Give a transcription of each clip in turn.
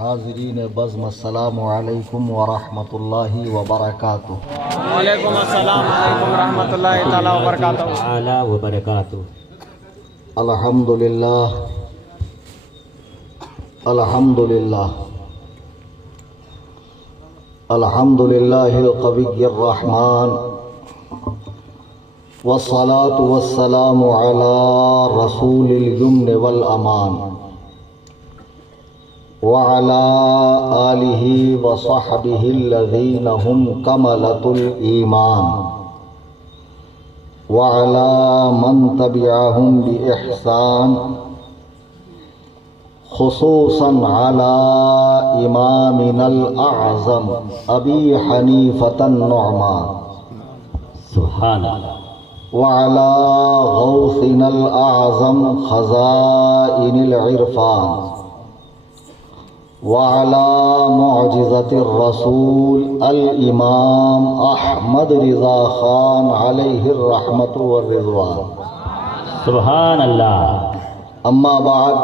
حاضرین بزم السلام علیکم ورحمۃ اللہ وبرکاتہ۔ وعلیکم السلام علیکم ورحمۃ اللہ تعالی وبرکاتہ۔ الحمد للہ الحمد للہ الحمد للہ القوی الرحمن والصلاة والسلام علی رسول الیمن والامان وعلى آلہ وصحبہ الذین هم کملة الایمان وعلى من تبعهم بإحسان خصوصا على امامنا الاعظم ابی حنیفة النعمان سبحان اللہ۔ وعلى غوثنا الاعظم خزائن العرفان وعلى معجزة الرسول الامام احمد رضا خان علیہ الرحمۃ والرضوان سبحان اللہ۔ اما بعد،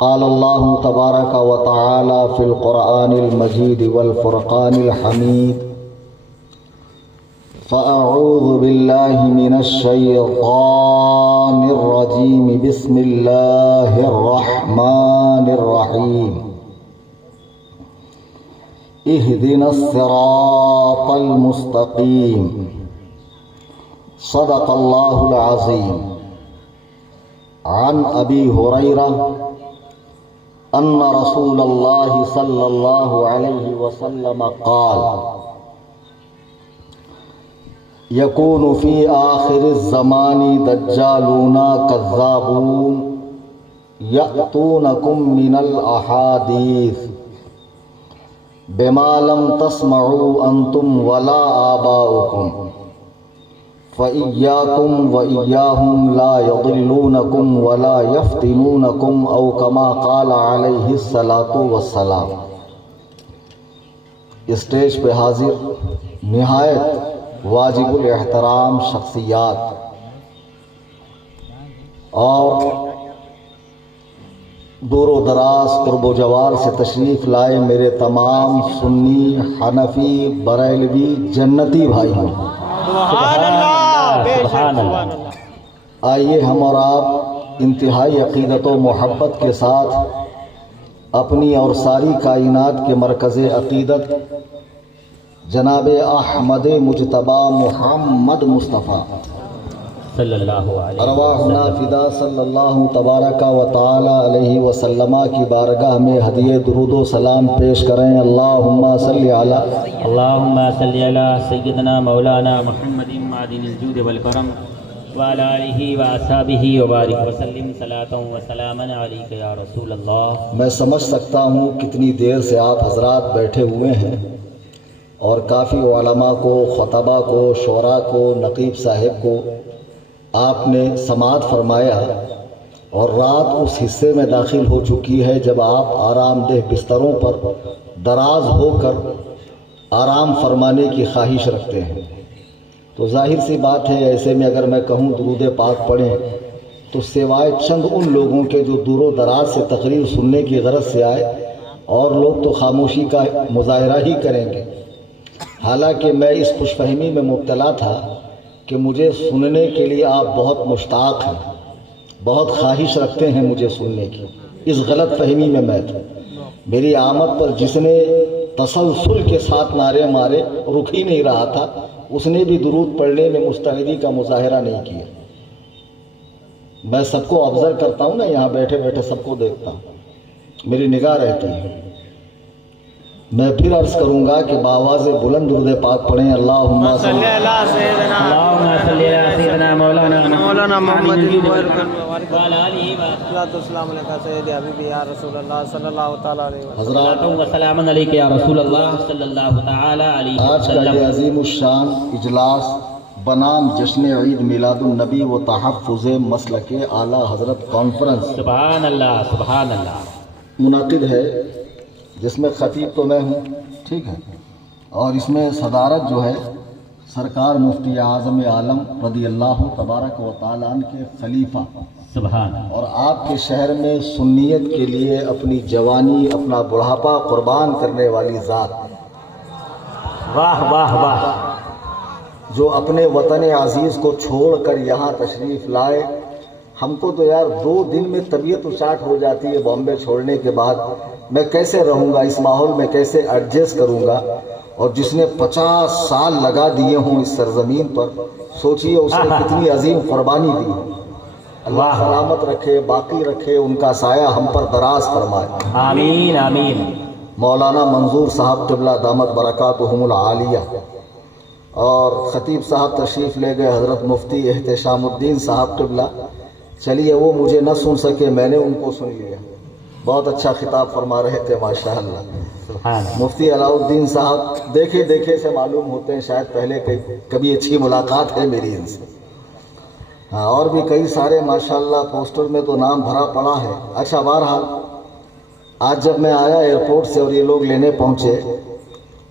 قال اللہ تبارک و تعالی فی القرآن المجید والفرقان الحمید فأعوذ باللہ من الشیطان الرجیم بسم اللہ الرحمن الرحیم اہدنا الصراط المستقیم صدق اللہ العظیم۔ عن ابی ہریرہ ان رسول اللہ صلی اللہ علیہ وسلم قال یکون فی آخر الزمان دجالون کذابون یأتونکم من الاحادیث بما لم تسمعوا انتم ولا آباؤکم فإياكم وإياهم لا يضلونكم ولا يفتنونكم أو كما قال عليه الصلاة والسلام۔ اسٹیج پہ حاضر نہایت واجب الاحترام شخصیات اور دور و دراز قرب و جوار سے تشریف لائے میرے تمام سنی، حنفی، بریلوی، جنتی بھائی ہیں، سبحان اللہ۔ آئیے ہم اور آپ انتہائی عقیدت و محبت کے ساتھ اپنی اور ساری کائنات کے مرکز عقیدت جناب احمد مجتبی محمد مصطفیٰ صلی اللہ علیہ ارواحنا فدا صلی اللہ تبارک و تعالی علیہ وسلم کی بارگاہ میں ہدیہ درود و سلام پیش کریں۔ اللہم صلی علی اللہم صلی علی سیدنا مولانا محمد معدن الجود والکرم وعلی آلہ واصحابہ وبارک وسلم صلاۃ و سلاما علیک یا رسول اللہ۔ میں سمجھ سکتا ہوں کتنی دیر سے آپ حضرات بیٹھے ہوئے ہیں اور کافی علماء کو، خطبہ کو، شعراء کو، نقیب صاحب کو آپ نے سماعت فرمایا اور رات اس حصے میں داخل ہو چکی ہے جب آپ آرام دہ بستروں پر دراز ہو کر آرام فرمانے کی خواہش رکھتے ہیں۔ تو ظاہر سی بات ہے ایسے میں اگر میں کہوں درود پاک پڑھیں تو سوائے چند ان لوگوں کے جو دور و دراز سے تقریر سننے کی غرض سے آئے اور لوگ تو خاموشی کا مظاہرہ ہی کریں گے۔ حالانکہ میں اس خوش فہمی میں مبتلا تھا کہ مجھے سننے کے لیے آپ بہت مشتاق ہیں، بہت خواہش رکھتے ہیں مجھے سننے کی۔ اس غلط فہمی میں میں تھا۔ میری آمد پر جس نے تسلسل کے ساتھ نعرے مارے رک ہی نہیں رہا تھا، اس نے بھی درود پڑھنے میں مستعدی کا مظاہرہ نہیں کیا۔ میں سب کو آبزرو کرتا ہوں نا، یہاں بیٹھے بیٹھے سب کو دیکھتا ہوں، میری نگاہ رہتی ہے۔ میں پھر عرض کروں گا کہ بآواز بلند درود پاک پڑھیں۔ اللہم صلی سیدنا مولانا محمد حضرات سلام علیک یا رسول اللہ صلی اللہ تعالی علیہ آج کا یہ عظیم الشان اجلاس بنام جشن عید میلاد النبی و تحفظ مسلک اعلیٰ حضرت کانفرنس سبحان اللہ سبحان اللہ منعقد ہے، جس میں خطیب تو میں ہوں، ٹھیک ہے، اور اس میں صدارت جو ہے سرکار مفتی اعظم عالم رضی اللہ تبارک و تعالیٰ عنہ کے خلیفہ سبحان اور آپ کے شہر میں سنیت کے لیے اپنی جوانی اپنا بڑھاپا قربان کرنے والی ذات، واہ واہ واہ، جو اپنے وطن عزیز کو چھوڑ کر یہاں تشریف لائے. ہم کو تو یار 2 دن میں طبیعت اچاٹ ہو جاتی ہے بامبے چھوڑنے کے بعد. میں کیسے رہوں گا اس ماحول میں، کیسے ایڈجسٹ کروں گا؟ اور جس نے 50 سال لگا دیے ہوں اس سرزمین پر، سوچئے اس نے کتنی عظیم قربانی دی. اللہ سلامت رکھے، باقی رکھے، ان کا سایہ ہم پر دراز فرمائے. آمین آمین. مولانا منظور صاحب قبلہ دامت برکاتہم العالیہ اور خطیب صاحب تشریف لے گئے، حضرت مفتی احتشام الدین صاحب قبلہ. چلیے وہ مجھے نہ سن سکے، میں نے ان کو سن لیا. بہت اچھا خطاب فرما رہے تھے ماشاءاللہ. مفتی علاء الدین صاحب دیکھے دیکھے سے معلوم ہوتے ہیں، شاید پہلے کبھی اچھی ملاقات ہے میری ان سے. ہاں، اور بھی کئی سارے ماشاءاللہ پوسٹر میں تو نام بھرا پڑا ہے. اچھا، بہرحال آج جب میں آیا ایئرپورٹ سے اور یہ لوگ لینے پہنچے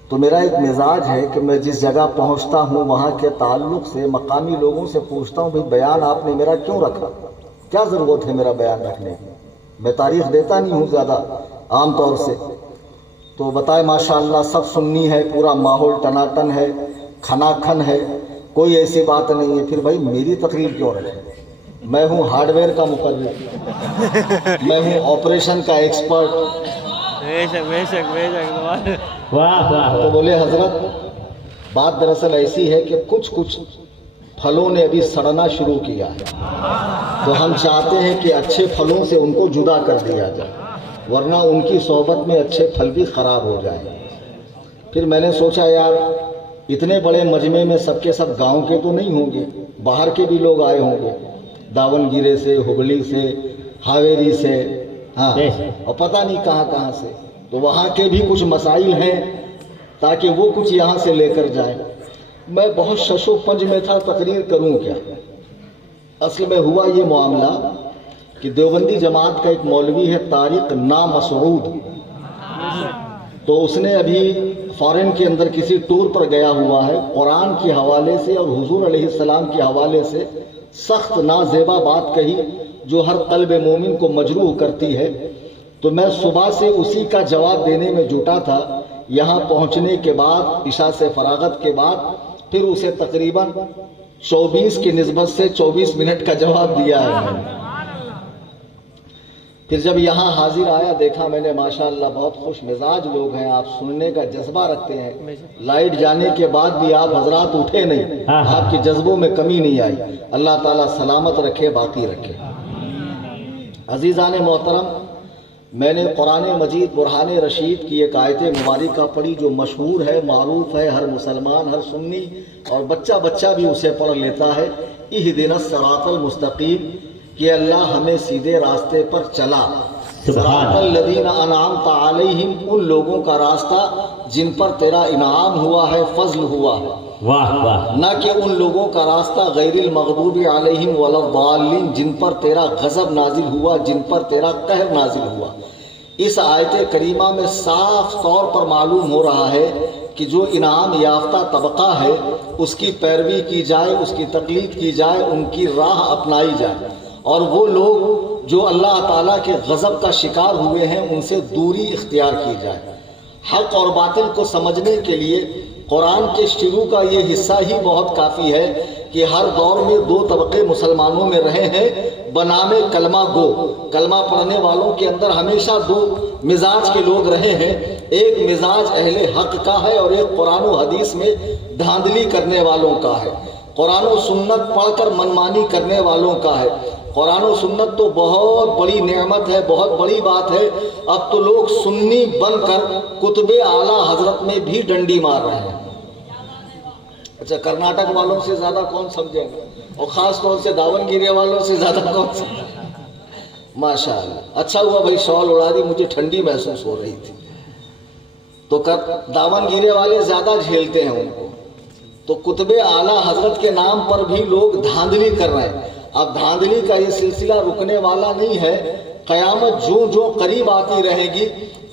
تو میرا ایک مزاج ہے کہ میں جس جگہ پہنچتا ہوں وہاں کے تعلق سے مقامی لوگوں سے پوچھتا ہوں، بھئی بیان آپ نے میرا کیوں رکھا؟ کیا ضرورت ہے میرا بیان رکھنے کی؟ میں تاریخ دیتا نہیں ہوں زیادہ عام طور سے. تو بتائے ماشاءاللہ سب سنی ہے، پورا ماحول ٹناٹن ہے، کھنا کھن ہے، کوئی ایسی بات نہیں ہے. پھر بھائی میری تقریر کیوں رکھے؟ میں ہوں ہارڈ ویئر کا مقرر، میں ہوں آپریشن کا ایکسپرٹ. واہ واہ. تو بولے حضرت بات دراصل ایسی ہے کہ کچھ پھلوں نے ابھی سڑنا شروع کیا ہے، تو ہم چاہتے ہیں کہ اچھے پھلوں سے ان کو جدا کر دیا جائے، ورنہ ان کی صحبت میں اچھے پھل بھی خراب ہو جائیں. پھر میں نے سوچا یار اتنے بڑے مجمع میں سب کے سب گاؤں کے تو نہیں ہوں گے، باہر کے بھی لوگ آئے ہوں گے، داون گیرے سے، ہبلی سے، ہاویری سے، ہاں، اور پتہ نہیں کہاں کہاں سے. تو وہاں کے بھی کچھ مسائل ہیں تاکہ وہ کچھ یہاں سے لے کر جائیں. میں بہت شش و پنج میں تھا تقریر کروں کیا. اصل میں ہوا یہ معاملہ کہ دیوبندی جماعت کا ایک مولوی ہے طارق نامسعود، تو اس نے ابھی فارن کے اندر کسی ٹور پر گیا ہوا ہے. قرآن کے حوالے سے اور حضور علیہ السلام کے حوالے سے سخت نازیبا بات کہی جو ہر قلب مومن کو مجروح کرتی ہے. تو میں صبح سے اسی کا جواب دینے میں جٹا تھا. یہاں پہنچنے کے بعد عشاء سے فراغت کے بعد پھر اسے تقریباً 24 کی نسبت سے 24 منٹ کا جواب دیا ہے. پھر جب یہاں حاضر آیا دیکھا میں نے ماشاءاللہ بہت خوش مزاج لوگ ہیں، آپ سننے کا جذبہ رکھتے ہیں. لائٹ جانے کے بعد بھی آپ حضرات اٹھے نہیں، آپ کے جذبوں میں کمی نہیں آئی. اللہ تعالیٰ سلامت رکھے، باقی رکھے. عزیزان محترم، میں نے قرآن مجید برہان رشید کی ایک آیت مبارکہ پڑھی جو مشہور ہے، معروف ہے، ہر مسلمان، ہر سنی اور بچہ بھی اسے پڑھ لیتا ہے. اہدنا الصراط المستقیم، کہ اللہ ہمیں سیدھے راستے پر چلا. صراط الذین انعمت علیہم، ان لوگوں کا راستہ جن پر تیرا انعام ہوا ہے، فضل ہوا ہے. واہ واہ. نہ کہ ان لوگوں کا راستہ غیر المغضوب علیہم ولا الضالین، جن پر تیرا غضب نازل ہوا، جن پر تیرا قہر نازل ہوا. اس آیت کریمہ میں صاف طور پر معلوم ہو رہا ہے کہ جو انعام یافتہ طبقہ ہے اس کی پیروی کی جائے، اس کی تقلید کی جائے، ان کی راہ اپنائی جائے. اور وہ لوگ جو اللہ تعالیٰ کے غضب کا شکار ہوئے ہیں ان سے دوری اختیار کی جائے. حق اور باطل کو سمجھنے کے لیے قرآن کے شروع کا یہ حصہ ہی بہت کافی ہے کہ ہر دور میں 2 طبقے مسلمانوں میں رہے ہیں بنام کلمہ گو. کلمہ پڑھنے والوں کے اندر ہمیشہ 2 مزاج کے لوگ رہے ہیں. ایک مزاج اہل حق کا ہے اور ایک قرآن و حدیث میں دھاندلی کرنے والوں کا ہے. قرآن و سنت پڑھ کر منمانی کرنے والوں کا ہے. قرآن و سنت تو بہت بڑی نعمت ہے، بہت بڑی بات ہے. اب تو لوگ سنی بن کر کتب اعلیٰ حضرت میں بھی ڈنڈی مار رہے ہیں. اچھا، کرناٹک والوں سے زیادہ کون سمجھے گا، اور خاص طور سے داون گیرے والوں سے زیادہ کون سمجھے گا. ماشاءاللہ، اچھا ہوا بھائی شال اڑا دی، مجھے ٹھنڈی محسوس ہو رہی تھی. تو داون گیرے والے زیادہ جھیلتے ہیں ان کو. تو کتب اعلیٰ حضرت کے نام پر بھی لوگ دھاندلی کر رہے ہیں. اب دھاندلی کا یہ سلسلہ رکنے والا نہیں ہے. قیامت جو قریب آتی رہے گی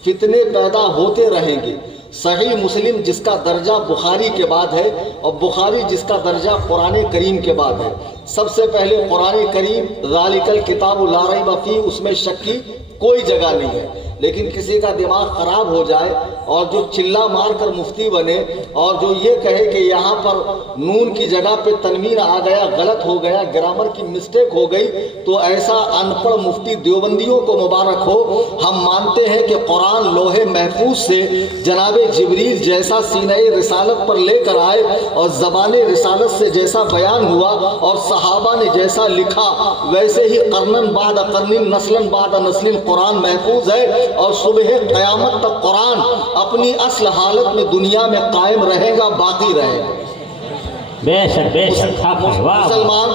فتنے پیدا ہوتے رہیں گے. صحیح مسلم جس کا درجہ بخاری کے بعد ہے اور بخاری جس کا درجہ قرآن کریم کے بعد ہے۔ سب سے پہلے قرآن کریم ذالک الکتاب لا ریب فیہ، اس میں شک کی کوئی جگہ نہیں ہے۔ لیکن کسی کا دماغ خراب ہو جائے اور جو چلا مار کر مفتی بنے اور جو یہ کہے کہ یہاں پر نون کی جگہ پہ تنوین آ گیا، غلط ہو گیا، گرامر کی مسٹیک ہو گئی، تو ایسا ان پڑھ مفتی دیوبندیوں کو مبارک ہو۔ ہم مانتے ہیں کہ قرآن لوح محفوظ سے جناب جبریل جیسا سینہ رسالت پر لے کر آئے اور زبان رسالت سے جیسا بیان ہوا اور صحابہ نے جیسا لکھا ویسے ہی قرنن بعد قرن نسلن بعد نسل قرآن محفوظ ہے، اور صبح قیامت تک قرآن اپنی اصل حالت میں دنیا میں قائم رہے گا، باقی رہے گا۔ بے شک مسلمان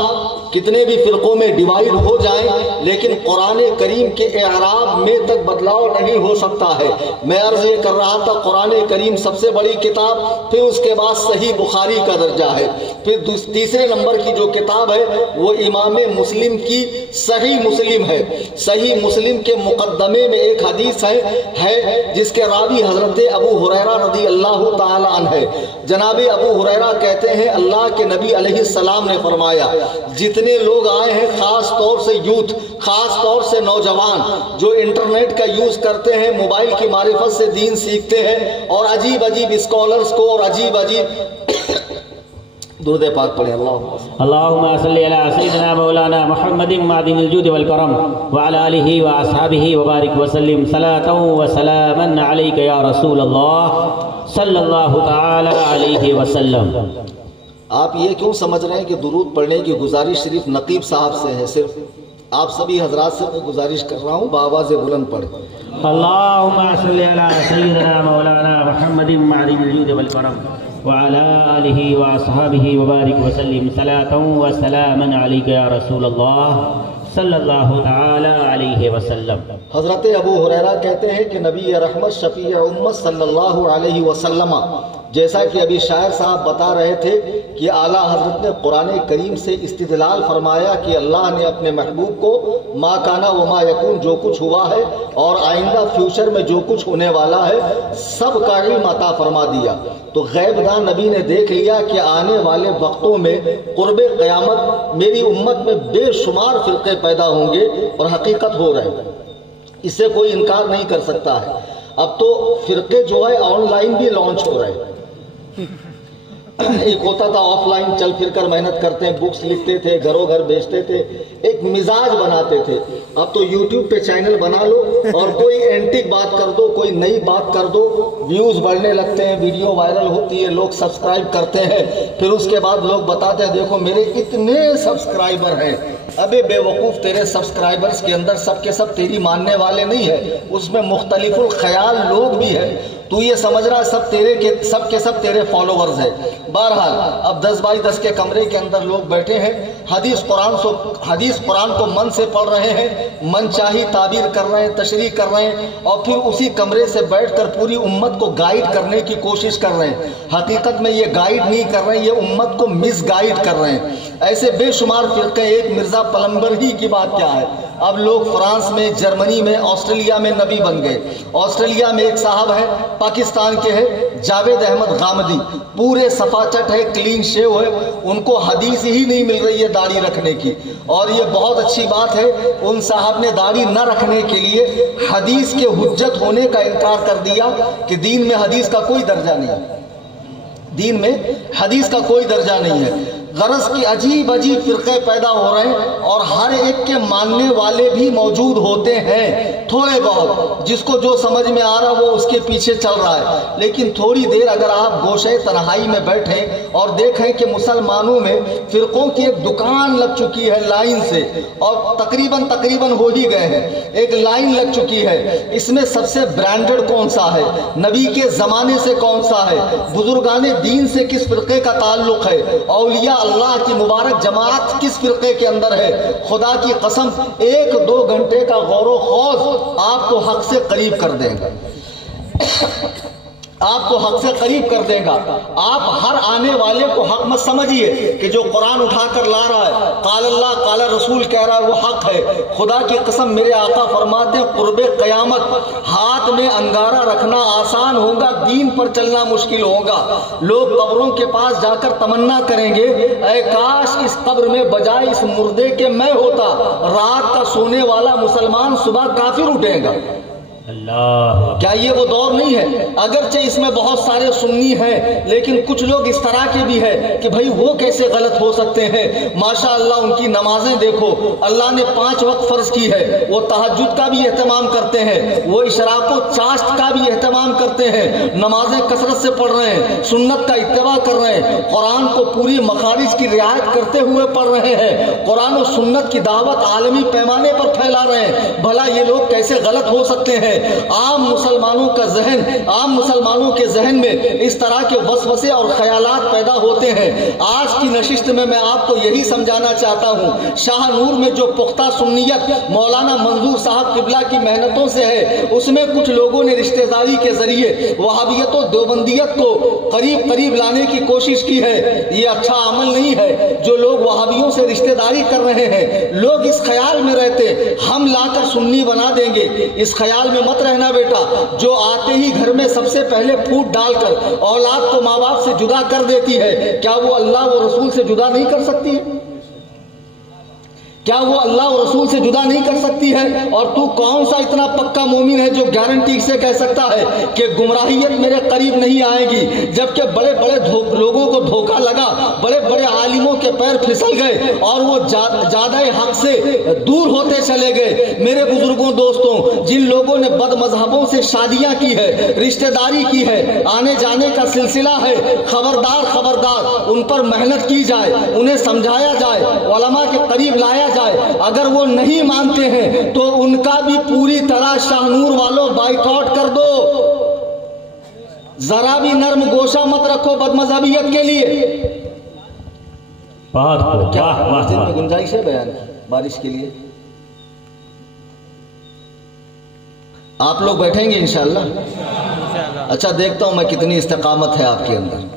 کتنے بھی فرقوں میں ڈیوائیڈ ہو جائیں لیکن قرآن کریم کے اعراب میں تک بدلاؤ نہیں ہو سکتا ہے۔ میں عرض یہ کر رہا تھا قرآن کریم سب سے بڑی کتاب، پھر اس کے بعد صحیح بخاری کا درجہ ہے، پھر تیسرے نمبر کی جو کتاب ہے وہ امام مسلم کی صحیح مسلم ہے۔ صحیح مسلم کے مقدمے میں ایک حدیث ہے جس کے راوی حضرت ابو ہریرہ رضی اللہ تعالی عنہ ہے۔ جناب ابو ہریرہ کہتے ہیں اللہ کے نبی علیہ السلام نے فرمایا جتنے لوگ آئے ہیں، خاص طور سے یوتھ، خاص طور سے نوجوان جو انٹرنیٹ کا یوز کرتے ہیں، موبائل کی معرفت سے دین سیکھتے ہیں اور عجیب عجیب اسکالرز کو اور عجیب عجیب درود پاک پڑھیں۔ اللہم صلی علی سیدنا مولانا محمد معدن الجود والکرم وعلی آلہ واصحابہ وبارک وسلم صلاۃ وسلاما علیک یا رسول اللہ صلی اللہ تعالی علیہ وسلم۔ آپ یہ کیوں سمجھ رہے ہیں کہ درود پڑھنے کی گزارش صرف نقیب صاحب سے ہے؟ صرف آپ سبھی حضرات سے میں گزارش کر رہا ہوں بآواز بلند پڑھیں۔ اللہم صلی علی سیدنا مولانا محمد معدن الجود والکرم وعلى آلہ واصحابہ وبارک وسلم صلاۃ وسلاما علیک یا رسول اللہ صلی اللہ تعالی علیہ وسلم۔ حضرت ابو ہریرہ کہتے ہیں کہ نبی رحمت شفیع امت صلی اللہ علیہ وسلم، جیسا کہ ابھی شاعر صاحب بتا رہے تھے کہ اعلیٰ حضرت نے قرآن کریم سے استدلال فرمایا کہ اللہ نے اپنے محبوب کو ما کانا و ما یکون، جو کچھ ہوا ہے اور آئندہ فیوچر میں جو کچھ ہونے والا ہے سب کا علم عطا فرما دیا۔ تو غیب دان نبی نے دیکھ لیا کہ آنے والے وقتوں میں قرب قیامت میری امت میں بے شمار فرقے پیدا ہوں گے اور حقیقت ہو رہے ہیں، اس سے کوئی انکار نہیں کر سکتا ہے۔ اب تو فرقے جو ہے آن لائن بھی لانچ ہو رہے ہیں۔ ایک ہوتا تھا آف لائن چل پھر کر محنت کرتے ہیں، بکس لکھتے تھے، گھروں گھر بیچتے تھے، ایک مزاج بناتے تھے۔ اب تو یوٹیوب پہ چینل بنا لو اور کوئی اینٹک بات کر دو، کوئی نئی بات کر دو، ویوز بڑھنے لگتے ہیں، ویڈیو وائرل ہوتی ہے، لوگ سبسکرائب کرتے ہیں، پھر اس کے بعد لوگ بتاتے ہیں دیکھو میرے اتنے سبسکرائبر ہیں۔ ابے بے وقوف، تیرے سبسکرائبرز کے اندر سب کے سب تیری ماننے والے نہیں ہیں، اس میں مختلف الخیال لوگ بھی ہیں۔ تو یہ سمجھ رہا سب کے سب تیرے فالوورز ہیں۔ بہرحال اب 10 بائی 10 کے کمرے کے اندر لوگ بیٹھے ہیں، حدیث قرآن کو من سے پڑھ رہے ہیں، من چاہی تعبیر کر رہے ہیں، تشریح کر رہے ہیں، اور پھر اسی کمرے سے بیٹھ کر پوری امت کو گائیڈ کرنے کی کوشش کر رہے ہیں۔ حقیقت میں یہ گائیڈ نہیں کر رہے ہیں، یہ امت کو مس گائیڈ کر رہے ہیں۔ ایسے بے شمار فرقے، ایک مرزا پلمبر ہی کی بات کیا ہے، اب لوگ فرانس میں، جرمنی میں، آسٹریلیا میں نبی بن گئے۔ آسٹریلیا میں ایک صاحب ہے، پاکستان کے ہیں، جاوید احمد غامدی، پورے صفا چٹ ہے، کلین شیو ہے، ان کو حدیث ہی نہیں مل رہی ہے داڑھی رکھنے کی۔ اور یہ بہت اچھی بات ہے، ان صاحب نے داڑھی نہ رکھنے کے لیے حدیث کے حجت ہونے کا انکار کر دیا کہ دین میں حدیث کا کوئی درجہ نہیں ہے، دین میں حدیث کا کوئی درجہ نہیں ہے۔ غرض کی عجیب عجیب فرقے پیدا ہو رہے ہیں اور ہر ایک کے ماننے والے بھی موجود ہوتے ہیں، تھوڑے بہت، جس کو جو سمجھ میں آ رہا وہ اس کے پیچھے چل رہا ہے۔ لیکن تھوڑی دیر اگر آپ گوشے تنہائی میں بیٹھیں اور دیکھیں کہ مسلمانوں میں فرقوں کی ایک دکان لگ چکی ہے لائن سے، اور تقریباً ہو ہی گئے ہیں، ایک لائن لگ چکی ہے، اس میں سب سے برانڈڈ کون سا ہے، نبی کے زمانے سے کون سا ہے، بزرگان دین سے کس فرقے کا تعلق ہے، اولیاء اللہ کی مبارک جماعت کس فرقے کے اندر ہے۔ خدا کی قسم 1-2 گھنٹے کا غور و خوض آپ کو حق سے قریب کر دیں گا۔ آپ کو حق سے قریب کر دے گا۔ آپ ہر آنے والے کو حق مت سمجھیے کہ جو قرآن اٹھا کر لا رہا ہے، قال اللہ قال رسول کہہ رہا ہے، وہ حق ہے۔ خدا کی قسم میرے آقا فرماتے ہیں قرب قیامت ہاتھ میں انگارہ رکھنا آسان ہوگا، دین پر چلنا مشکل ہوگا۔ لوگ قبروں کے پاس جا کر تمنا کریں گے، اے کاش اس قبر میں بجائے اس مردے کے میں ہوتا۔ رات کا سونے والا مسلمان صبح کافر اٹھے گا۔ اللہ، کیا یہ وہ دور نہیں ہے؟ اگرچہ اس میں بہت سارے سنی ہیں، لیکن کچھ لوگ اس طرح کے بھی ہیں کہ بھائی وہ کیسے غلط ہو سکتے ہیں؟ ماشاءاللہ ان کی نمازیں دیکھو، اللہ نے 5 وقت فرض کی ہے، وہ تہجد کا بھی اہتمام کرتے ہیں، وہ اشراق و چاشت کا بھی اہتمام کرتے ہیں، نمازیں کثرت سے پڑھ رہے ہیں، سنت کا اتباع کر رہے ہیں، قرآن کو پوری مخارج کی رعایت کرتے ہوئے پڑھ رہے ہیں، قرآن و سنت کی دعوت عالمی پیمانے پر پھیلا رہے ہیں۔ بھلا یہ لوگ کیسے غلط ہو سکتے ہیں؟ عام مسلمانوں کے ذہن میں اس طرح کے وسوسے اور خیالات پیدا ہوتے ہیں۔ آج کی نشست میں میں آپ کو یہی سمجھانا چاہتا ہوں، شاہ نور میں جو پختہ سنیت مولانا منظور صاحب قبلہ کی محنتوں سے ہے، اس میں کچھ لوگوں نے رشتہ داری کے ذریعے وہابیت و دیوبندیت کو قریب لانے کی کوشش کی ہے۔ یہ اچھا عمل نہیں ہے۔ جو لوگ وہابیوں سے رشتہ داری کر رہے ہیں، لوگ اس خیال میں رہتے ہم لا کر سنی بنا دیں گے۔ اس خیال میں مت رہنا بیٹا۔ جو آتے ہی گھر میں سب سے پہلے پھوٹ ڈال کر اولاد کو ماں باپ سے جدا کر دیتی ہے، کیا وہ اللہ و رسول سے جدا نہیں کر سکتی ہے؟ کیا وہ اللہ و رسول سے جدا نہیں کر سکتی ہے؟ اور تو کون سا اتنا پکا مومن ہے جو گارنٹی سے کہہ سکتا ہے کہ گمراہیت میرے قریب نہیں آئے گی؟ جبکہ بڑے بڑے لوگوں کو دھوکہ لگا، بڑے بڑے عالموں کے پیر پھسل گئے اور وہ زیادہ حق سے دور ہوتے چلے گئے۔ میرے بزرگوں دوستوں، جن لوگوں نے بد مذہبوں سے شادیاں کی ہے، رشتہ داری کی ہے، آنے جانے کا سلسلہ ہے، خبردار ان پر محنت کی جائے، انہیں سمجھایا جائے، علماء کے قریب لایا جائے۔ اگر وہ نہیں مانتے ہیں تو ان کا بھی پوری طرح شاہ نور والوں بائیکاٹ کر دو۔ ذرا بھی نرم گوشہ مت رکھو بد مذہبیت کے لیے۔ کیا مسجد میں گنجائش ہے بیان بارش کے لیے؟ آپ لوگ بیٹھیں گے انشاءاللہ؟ اچھا دیکھتا ہوں میں کتنی استقامت ہے آپ کے اندر۔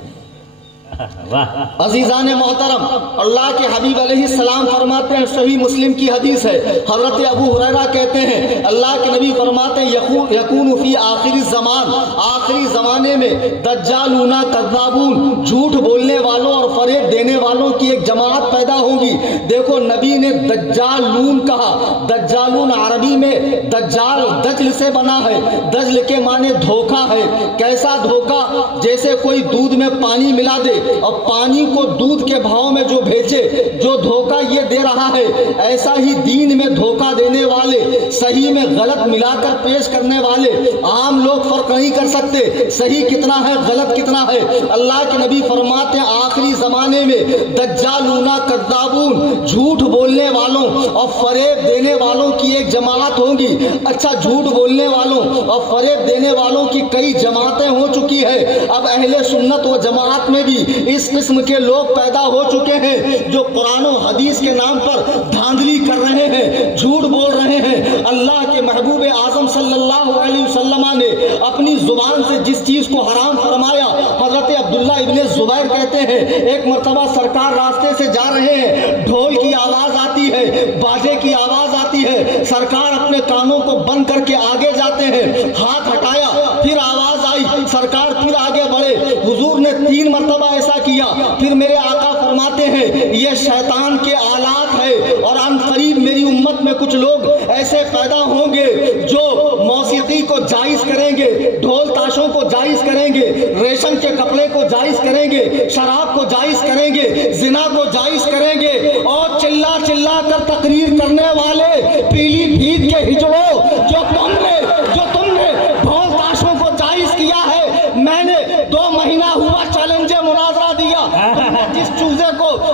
عزیزان محترم، اللہ کے حبیب علیہ السلام فرماتے ہیں، صحیح مسلم کی حدیث ہے، حضرت ابو ہریرہ کہتے ہیں اللہ کے نبی فرماتے ہیں یکون فی آخری الزمان، آخری زمانے میں دجالون کذابون، جھوٹ بولنے والوں اور فریب دینے والوں کی ایک جماعت پیدا ہوگی۔ دیکھو نبی نے دجالون کہا، دجالون عربی میں دجال دجل سے بنا ہے، دجل کے معنی دھوکہ ہے۔ کیسا دھوکہ؟ جیسے کوئی دودھ میں پانی ملا دے اور پانی کو دودھ کے بھاؤ میں جو بھیجے، جو دھوکہ یہ دے رہا ہے، ایسا ہی دین میں دھوکہ دینے والے، صحیح میں غلط ملا کر پیش کرنے والے، عام لوگ فرق نہیں کر سکتے صحیح کتنا ہے غلط کتنا ہے۔ اللہ کے نبی فرماتے ہیں آخری زمانے میں دجالون کذابون، جھوٹ بولنے والوں اور فریب دینے والوں کی ایک جماعت ہوگی۔ اچھا، جھوٹ بولنے والوں اور فریب دینے والوں کی کئی جماعتیں ہو چکی ہے، اب اہل سنت و جماعت میں بھی اس قسم کے لوگ پیدا ہو چکے ہیں جو قرآن و حدیث کے نام پر دھاندلی کر رہے ہیں، جھوٹ بول رہے ہیں۔ اللہ کے محبوب اعظم صلی اللہ علیہ وسلم نے اپنی زبان سے جس چیز کو حرام فرمایا، حضرت عبداللہ ابن زبیر کہتے ہیں ایک مرتبہ سرکار راستے سے جا رہے ہیں، ڈھول کی آواز آتی ہے، باجے کی آواز آتی ہے، سرکار اپنے کانوں کو بند کر کے آگے جاتے ہیں، ہاتھ ہٹایا، پھر آواز آئی، سرکار پھر آگے بڑھے، حضور نے 3 مرتبہ ایسا کیا، پھر میرے آقا فرماتے ہیں یہ شیطان کے آلات ہے، اور عن قریب میری امت میں کچھ لوگ ایسے پیدا ہوں گے جو موسیقی کو جائز کریں گے، ڈھول تاشوں کو جائز کریں گے، ریشم کے کپڑے کو جائز کریں گے، شراب کو جائز کریں گے، زنا کو جائز کریں گے، اور چلا چلا کر تقریر کرنے والے پیلی بھیت کے ہجڑوں، جو تم نے ڈھول تاشوں کو جائز کیا ہے۔ میں نے 2 مہینہ ہوا چیلنج مناظرہ دیا،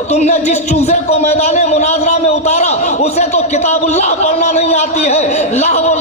تم نے جس چوزے کو میدان مناظرہ میں اتارا اسے تو کتاب اللہ پڑھنا نہیں آتی ہے، لہو و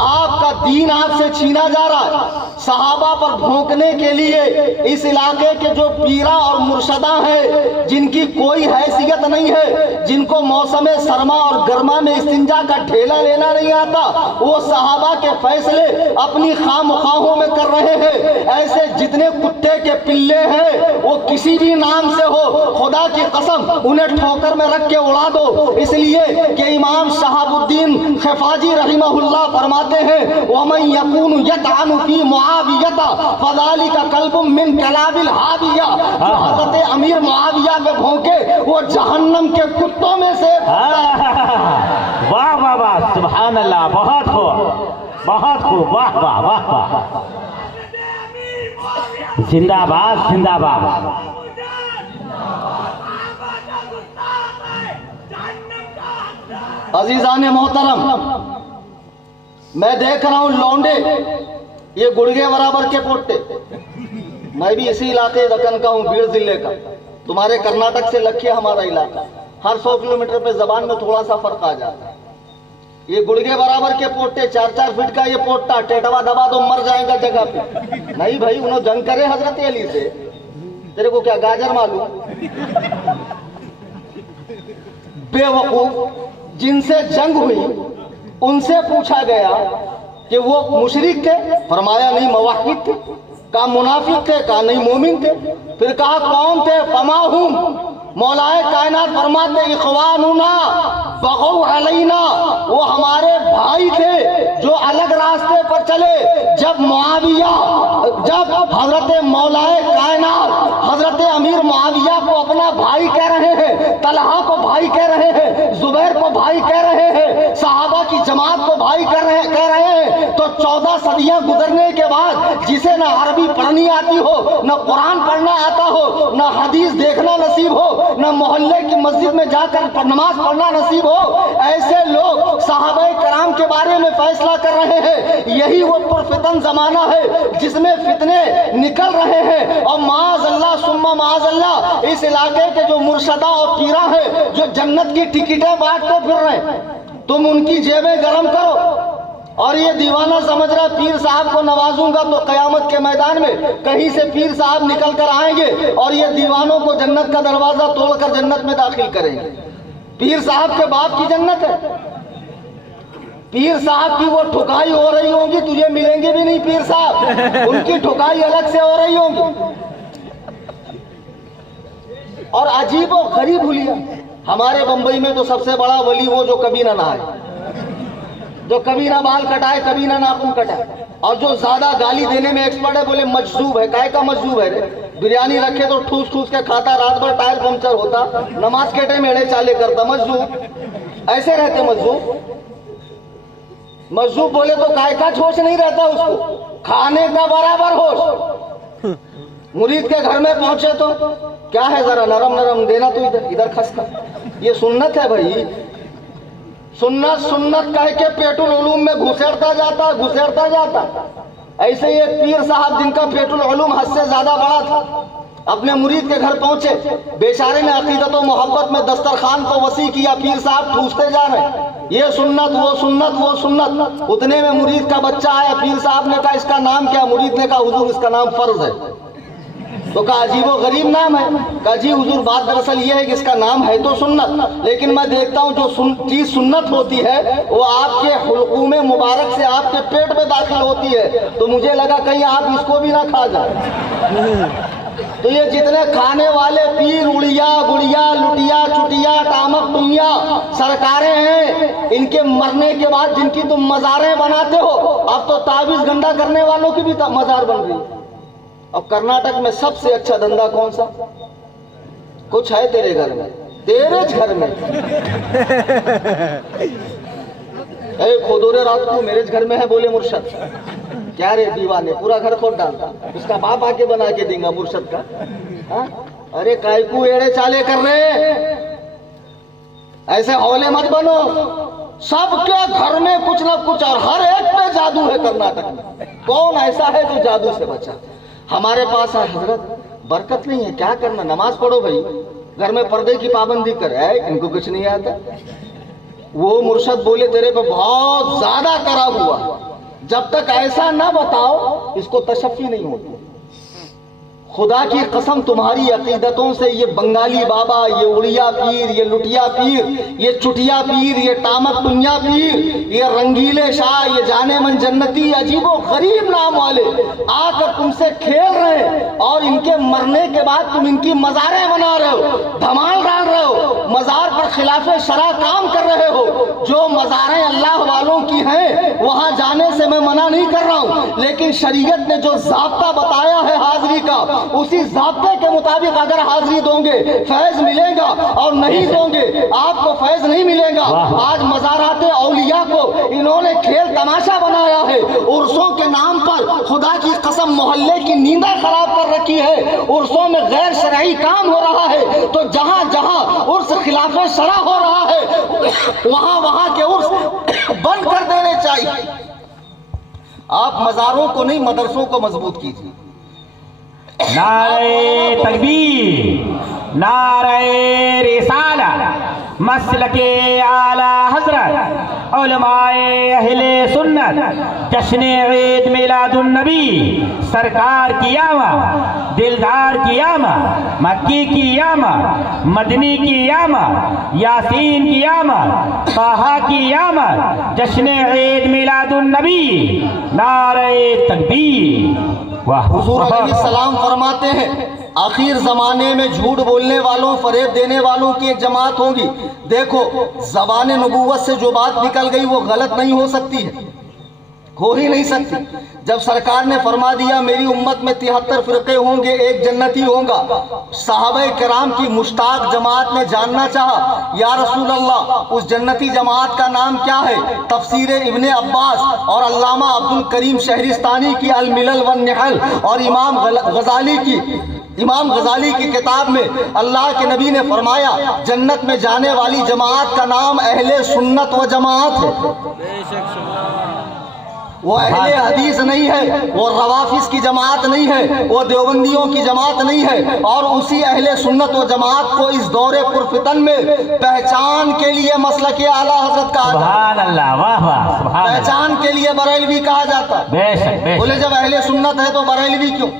آپ کا دین آپ سے چھینا جا رہا ہے۔ صحابہ پر بھونکنے کے لیے اس علاقے کے جو پیرا اور مرشداں ہیں، جن کی کوئی حیثیت نہیں ہے، جن کو موسم سرما اور گرما میں استنجا کا ٹھیلا لینا نہیں آتا، وہ صحابہ کے فیصلے اپنی خواہوں میں کر رہے ہیں۔ ایسے جتنے کتے کے پلے ہیں وہ کسی بھی نام سے ہو، خدا کی قسم انہیں ٹھوکر میں رکھ کے اڑا دو، اس لیے کہ امام شہاب الدین خفاجی رحمہ اللہ فرماتے ہیں وَمَن يَكُونُ يَطْعَنُ فِي مُعَاوِيَةَ فَذَلِكَ كَلْبٌ مِّن كَلَابِ الْعَابِيَةِ، جو حضرت امیر معاویہ پہ بھونکے وہ جہنم کے کتوں میں سے۔ واہ واہ واہ، سبحان اللہ، بہت خوب، بہت خوب، واہ واہ واہ واہ، زندہ باد زندہ باد۔ عزیزان محترم، میں دیکھ رہا ہوں لونڈے یہ گڑگے برابر کے پوٹے، میں بھی اسی علاقے دکن کا ہوں، بیڑ ضلع کا، تمہارے کرناٹک سے لکھے ہمارا علاقہ، ہر 100 کلومیٹر پہ زبان میں تھوڑا سا فرق آ جاتا ہے۔ یہ گڑگے برابر کے پوٹے، 4-4 فٹ کا یہ پوٹا، ٹیٹوا دبا دو مر جائے گا جگہ پہ۔ نہیں بھائی، انہوں جنگ کرے حضرت علی سے، تیرے کو کیا گاجر معلوم؟ بے وقوف، جن سے جنگ ہوئی ان سے پوچھا گیا کہ وہ مشرک تھے، فرمایا نہیں موحد تھے۔ کہا منافق تھے، کہا نہیں مومن تھے۔ پھر کہا کون تھے؟ فما ہم، مولا کائنات فرماتے اخواننا بغوا علینا، وہ ہمارے بھائی تھے جو الگ راستے پر چلے۔ جب معاویہ، جب حضرت مولا کائنات حضرت امیر معاویہ کو اپنا بھائی کہہ رہے ہیں، طلحہ کو بھائی کہہ رہے ہیں، زبیر کو بھائی کہہ رہے ہیں، صحابہ کی جماعت کو بھائی کہہ رہے ہیں، تو 14 صدیاں گزرنے کے بعد جسے نہ عربی پڑھنی آتی ہو، نہ قرآن پڑھنا آتا ہو، نہ حدیث دیکھنا نصیب ہو، نہ محلے کی مسجد میں جا کر نماز پڑھنا نصیب ہو، ایسے لوگ صحابہ کرام کے بارے میں فیصلہ کر رہے ہیں۔ یہی وہ پرفتن زمانہ ہے جس میں فتنے نکل رہے ہیں، اور معاذ اللہ ثم معاذ اللہ اس علاقے کے جو مرشدہ اور پیرا ہیں جو جنت کی ٹکٹیں بانٹتے پھر رہے ہیں، تم ان کی جیبیں گرم کرو۔ اور یہ دیوانہ سمجھ رہا پیر صاحب کو نوازوں گا تو قیامت کے میدان میں کہیں سے پیر صاحب نکل کر آئیں گے اور یہ دیوانوں کو جنت کا دروازہ توڑ کر جنت میں داخل کریں گے۔ پیر صاحب کے باپ کی جنت ہے، پیر صاحب کی وہ ٹھکائی ہو رہی ہوں گی، تجھے ملیں گے بھی نہیں پیر صاحب، ان کی ٹھکائی الگ سے ہو رہی ہوں گی۔ اور عجیب و غریب حلیہ، ہمارے بمبئی میں تو سب سے بڑا ولی وہ جو کبھی نہ نہائے، جو کبھی نہ بال کٹائے، کبھی نہ ناخن کٹائے، اور جو زیادہ گالی دینے میں ایکسپرٹ ہے، بولے مجذوب ہے۔ کائے کا مجذوب ہے رے؟ بریانی رکھے تو ٹھوس ٹھوس کے کھاتا، رات بھر ٹائر پنکچر ہوتا، نماز کے ٹائم ایڑے چالے کرتا، مجذوب ایسے رہتے۔ مجذوب بولے تو کائے کا ہوش نہیں رہتا اس کو، کھانے کا برابر ہوش۔ مرید کے گھر میں پہنچے تو کیا ہے، ذرا نرم نرم دینا تو ادھر کھسکا۔ یہ سنت ہے بھائی، سنت کہہ کے پیٹ العلوم میں گھسیڑتا جاتا۔ ایسے ہی ایک پیر صاحب جن کا پیٹ العلوم حد سے زیادہ بڑا تھا، اپنے مرید کے گھر پہنچے، بیچارے نے عقیدت و محبت میں دسترخوان کو وسیع کیا، پیر صاحب ٹھوستے جا رہے ہیں، یہ سنت وہ سنت وہ سنت۔ اتنے میں مرید کا بچہ آیا، پیر صاحب نے کہا اس کا نام کیا؟ مرید نے کہا حضور اس کا نام فرض ہے۔ تو کہا عجیب و غریب نام ہے۔ کہا جی حضور بات دراصل یہ ہے کہ اس کا نام ہے تو سنت، لیکن میں دیکھتا ہوں جو چیز سنت ہوتی ہے وہ آپ کے حلقوم مبارک سے آپ کے پیٹ میں داخل ہوتی ہے، تو مجھے لگا کہیں آپ اس کو بھی نہ کھا جائیں۔ تو یہ جتنے کھانے والے پیر، اڑیا گڑیا لٹیا چٹیا ٹامک ٹنیا سرکاریں ہیں، ان کے مرنے کے بعد جن کی تم مزاریں بناتے ہو، اب تو تعویذ گنڈا کرنے والوں کی بھی مزار بن رہی ہے۔ اب کرناٹک میں سب سے اچھا دھندا کون سا؟ کچھ ہے تیرے گھر میں، تیرے گھر میں؟ اے کھودورے رات کو میرے گھر میں ہے، بولے مرشد کیا رے دیوانے، پورا گھر کھود ڈالتا، اس کا باپ آ کے بنا کے دیں گا مرشد کا۔ ارے کائکو ایڑے چالے کر رہے، ایسے ہولے مت بنو۔ سب کے گھر میں کچھ نہ کچھ، اور ہر ایک پہ جادو ہے کرناٹک میں۔ کون ایسا ہے جو جادو سے بچا؟ ہمارے پاس ہے حضرت برکت نہیں ہے، کیا کرنا؟ نماز پڑھو بھائی، گھر میں پردے کی پابندی کرے، ان کو کچھ نہیں آتا۔ وہ مرشد بولے تیرے پہ بہت زیادہ کرا ہوا، جب تک ایسا نہ بتاؤ اس کو تشفی نہیں ہوتی. خدا کی قسم تمہاری عقیدتوں سے یہ بنگالی بابا، یہ اڑیا پیر، یہ لٹیا پیر، یہ چٹیا پیر، یہ ٹامک پنیا پیر، یہ رنگیلے شاہ، یہ جانے من جنتی، عجیب و غریب نام والے آ کر تم سے کھیل رہے ہیں اور ان کے مرنے کے بعد تم ان کی مزاریں بنا رہے ہو، دھمال ڈال رہے ہو، مزار پر خلاف شرع کام کر رہے ہو. جو مزاریں اللہ والوں کی ہیں وہاں جانے سے میں منع نہیں کر رہا ہوں، لیکن شریعت نے جو ضابطہ بتایا ہے حاضری کا، اسی ضابطے کے مطابق اگر حاضری دوں گے فیض ملے گا، اور نہیں دوں گے آپ کو فیض نہیں ملے گا. آج مزارات اولیاء کو انہوں نے کھیل تماشا بنایا ہے. عرسوں کے نام پر خدا کی قسم محلے کی نیندیں خراب کر رکھی ہے. عرسوں میں غیر شرعی کام ہو رہا ہے، تو جہاں جہاں عرس خلاف شرع ہو رہا ہے وہاں کے عرس بند کر دینے چاہیے. آپ مزاروں کو نہیں مدرسوں کو مضبوط کیجیے. نعرہ تکبیر، نعرہ رسالت، مسلک اعلی حضرت، علماء اہل سنت، جشن عید میلاد النبی، سرکار کی آمد، دلدار کی آمد، مکی کی آمد، مدنی کی آمد، یاسین کی آمد، طٰہٰ کی آمد، جشن عید میلاد النبی، نعرہ تکبیر. حضور علیہ السلام فرماتے ہیں آخر زمانے میں جھوٹ بولنے والوں، فریب دینے والوں کی ایک جماعت ہوگی. دیکھو زبان نبوت سے جو بات نکل گئی وہ غلط نہیں ہو سکتی ہے، ہو ہی نہیں سکتی. جب سرکار نے فرما دیا میری امت میں 73 فرقے ہوں گے، ایک جنتی ہوگا، صحابہ کرام کی مشتاق جماعت نے جاننا چاہا یا رسول اللہ اس جنتی جماعت کا نام کیا ہے؟ تفسیر ابن عباس اور علامہ عبد الکریم شہرستانی کی الملل والنحل اور امام غزالی کی کتاب میں اللہ کے نبی نے فرمایا جنت میں جانے والی جماعت کا نام اہل سنت و جماعت ہے. وہ اہل حدیث نہیں ہے، وہ روافظ کی جماعت نہیں ہے، وہ دیوبندیوں کی جماعت نہیں ہے. اور اسی اہل سنت و جماعت کو اس دور پرفتن میں پہچان کے لیے مسلک اعلیٰ حضرت کہا جاتا ہے. سبحان اللہ، واہ واہ، سبحان اللہ. پہچان کے لیے بریلوی کہا جاتا ہے. بے شک، بے بولے شک. جب اہل سنت ہے تو بریلوی کیوں؟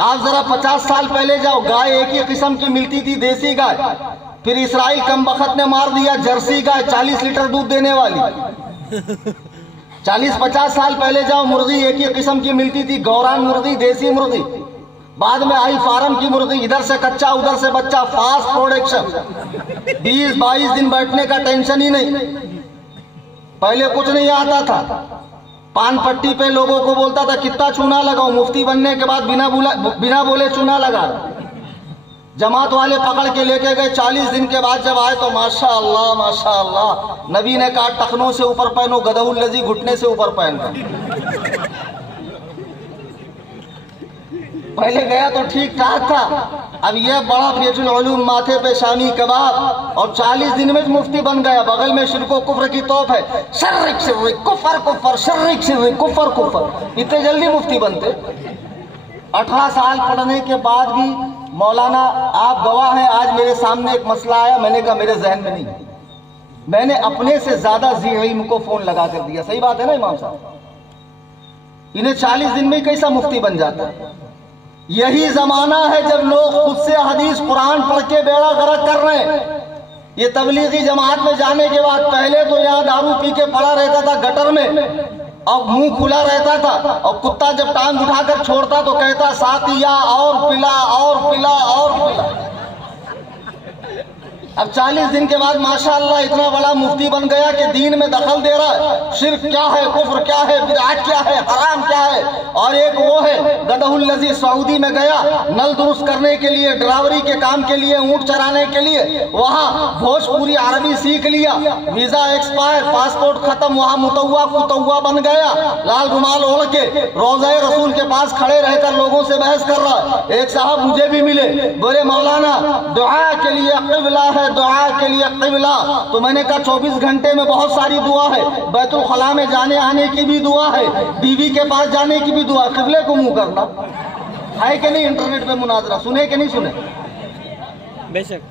آپ ذرا 50 سال پہلے جاؤ، گائے ایک ہی قسم کی ملتی تھی، دیسی گائے. پھر اسرائیل کم بخت نے مار دیا جرسی گائے 40 لیٹر دودھ دینے والی. 40-50 سال پہلے جاؤ، مرغی ایک ہی قسم کی ملتی تھی، گوران مرغی، دیسی مرغی. بعد میں آئی فارم کی مرغی، ادھر سے کچا ادھر سے بچہ، فاسٹ پروڈکشن، 20-22 دن بیٹھنے کا ٹینشن ہی نہیں. پہلے کچھ نہیں آتا تھا، پان پٹی پہ لوگوں کو بولتا تھا کتنا چونا لگاؤ، مفتی بننے کے بعد بنا بولے چونا لگا. جماعت والے پکڑ کے لے کے گئے، 40 دن کے بعد جب آئے تو ماشاءاللہ ماشاءاللہ نبی نے کہا ٹخنوں سے اوپر پہنو، گدہ الذی گھٹنے سے اوپر پہن کر. پہلے گیا تو ٹھیک ٹھاک تھا، اب یہ بڑا بیت العلوم، ماتھے پہ شامی کباب، اور 40 دن میں مفتی بن گیا. بغل میں شرک و کفر کی توپ ہے، شرک شرک کفر کفر، شرک شرک کفر کفر. اتنے جلدی مفتی بنتے؟ 18 سال پڑھنے کے بعد بھی مولانا آپ گواہ ہیں. آج میرے سامنے ایک مسئلہ آیا، میں نے کہا میرے ذہن میں نہیں ہے. میں نے اپنے سے زیادہ ذی علم کو فون لگا کر دیا. صحیح بات ہے نا امام صاحب؟ انہیں 40 دن میں کیسا مفتی بن جاتا ہے؟ یہی زمانہ ہے جب لوگ خود سے حدیث قرآن پڑھ کے بیڑا غرق کر رہے ہیں. یہ تبلیغی جماعت میں جانے کے بعد پہلے تو یہاں دارو پی کے پڑا رہتا تھا گٹر میں اور منہ کھلا رہتا تھا، اور کتا جب ٹانگ اٹھا کر چھوڑتا تو کہتا ساتھیا اور پلا اور پلا اور پلا. اب 40 دن کے بعد ماشاءاللہ اتنا بڑا مفتی بن گیا کہ دین میں دخل دے رہا ہے. شرک کیا ہے، کفر کیا ہے، بدعت کیا ہے، حرام کیا ہے. اور ایک وہ ہے گدہ الذی سعودی میں گیا نل درست کرنے کے لیے، ڈرائیوری کے کام کے لیے، اونٹ چرانے کے لیے. وہاں بھوجپوری عربی سیکھ لیا، ویزا ایکسپائر، پاسپورٹ ختم، وہاں متوا کتوا بن گیا، لال رومال اوڑھ کے روضہ رسول کے پاس کھڑے رہ کر لوگوں سے بحث کر رہا. ایک صاحب مجھے بھی ملے، بولے مولانا دعا کے لیے قبلہ ہے، دعا کے لیے قبلہ. تو میں نے کہا 24 گھنٹے میں بہت ساری دعا ہے، بیت الخلاء میں جانے آنے کی بھی دعا ہے، بیوی کے پاس جانے کی بھی دعا. قبلے کو منہ کرنا ہے کہ نہیں؟ انٹرنیٹ پہ مناظرہ سنے کہ نہیں سنے؟ بے شک.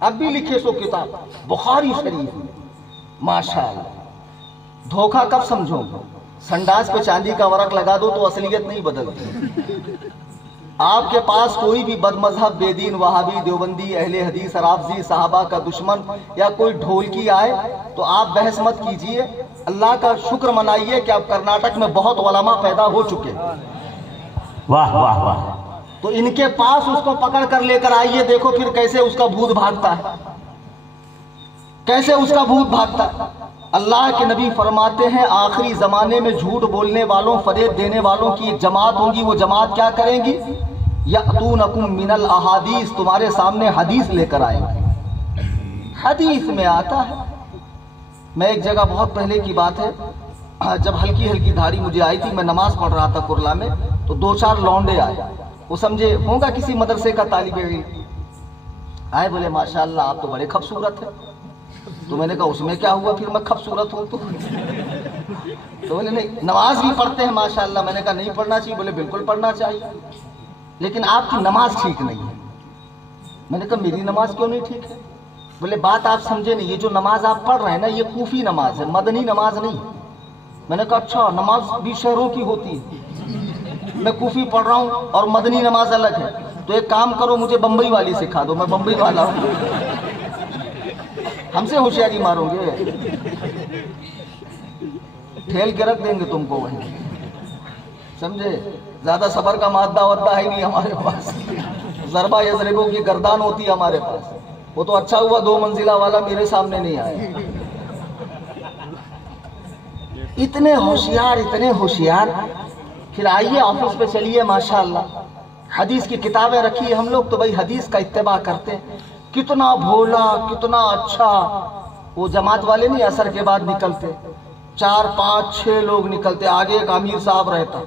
اب بھی لکھے سو کتاب بخاری شریف میں ماشاءاللہ. دھوکہ کب سمجھو گے؟ سنڈاس پہ چاندی کا ورق لگا دو تو اصلیت نہیں بدلتی. آپ کے پاس کوئی بھی بد مذہب، بے دین، وہابی، دیوبندی، اہل حدیث، رافضی، صحابہ کا دشمن یا کوئی ڈھولکی آئے تو آپ بحث مت کیجئے. اللہ کا شکر منائیے کہ اب کرناٹک میں بہت علماء پیدا ہو چکے. واہ واہ واہ. تو ان کے پاس اس کو پکڑ کر لے کر آئیے، دیکھو پھر کیسے اس کا بھوت بھاگتا ہے، کیسے اس کا بھوت بھاگتا ہے. اللہ کے نبی فرماتے ہیں آخری زمانے میں جھوٹ بولنے والوں، فریب دینے والوں کی ایک جماعت ہوگی. وہ جماعت کیا کریں گی؟ یأتونکم من الاحادیث، تمہارے سامنے حدیث لے کر آئیں گے. حدیث میں آتا ہے. میں ایک جگہ بہت پہلے کی بات ہے، جب ہلکی ہلکی دھاڑی مجھے آئی تھی، میں نماز پڑھ رہا تھا کرلا میں، تو 2-4 لونڈے آئے. وہ سمجھے ہوں گا کسی مدرسے کا طالب علم. آئے بولے ماشاءاللہ آپ تو بڑے خوبصورت ہیں. تو میں نے کہا اس میں کیا ہوا، پھر میں خوبصورت ہوں تو بولے نہیں نماز بھی پڑھتے ہیں ماشاءاللہ. میں نے کہا نہیں پڑھنا چاہیے. بولے بالکل پڑھنا چاہیے لیکن آپ کی نماز ٹھیک نہیں ہے. میں نے کہا میری نماز کیوں نہیں ٹھیک ہے؟ بولے بات آپ سمجھے نہیں، یہ جو نماز آپ پڑھ رہے ہیں نا یہ کوفی نماز ہے، مدنی نماز نہیں. میں نے کہا اچھا نماز بھی شہروں کی ہوتی ہے، میں کوفی پڑھ رہا ہوں اور مدنی نماز الگ ہے. تو ایک کام کرو مجھے بمبئی والی سکھا دو، میں بمبئی والا ہوں. ہم سے ہوشیاری مارو گے، ٹھیل کے رکھ دیں گے تم کو وہیں. سمجھے؟ زیادہ صبر کا مادہ وادہ ہے نہیں ہمارے پاس. ضربہ یضربوں کی گردان ہوتی ہے ہمارے پاس. وہ تو اچھا ہوا 2 منزلہ والا میرے سامنے نہیں آیا. اتنے ہوشیار، اتنے ہوشیار. پھر آئیے آفس پہ چلیے ماشاءاللہ، حدیث کی کتابیں رکھی. ہم لوگ تو بھائی حدیث کا اتباع کرتے. کتنا بھولا، کتنا اچھا. وہ جماعت والے نہیں عصر کے بعد نکلتے، 4 5 6 لوگ نکلتے. آگے ایک امیر صاحب رہتا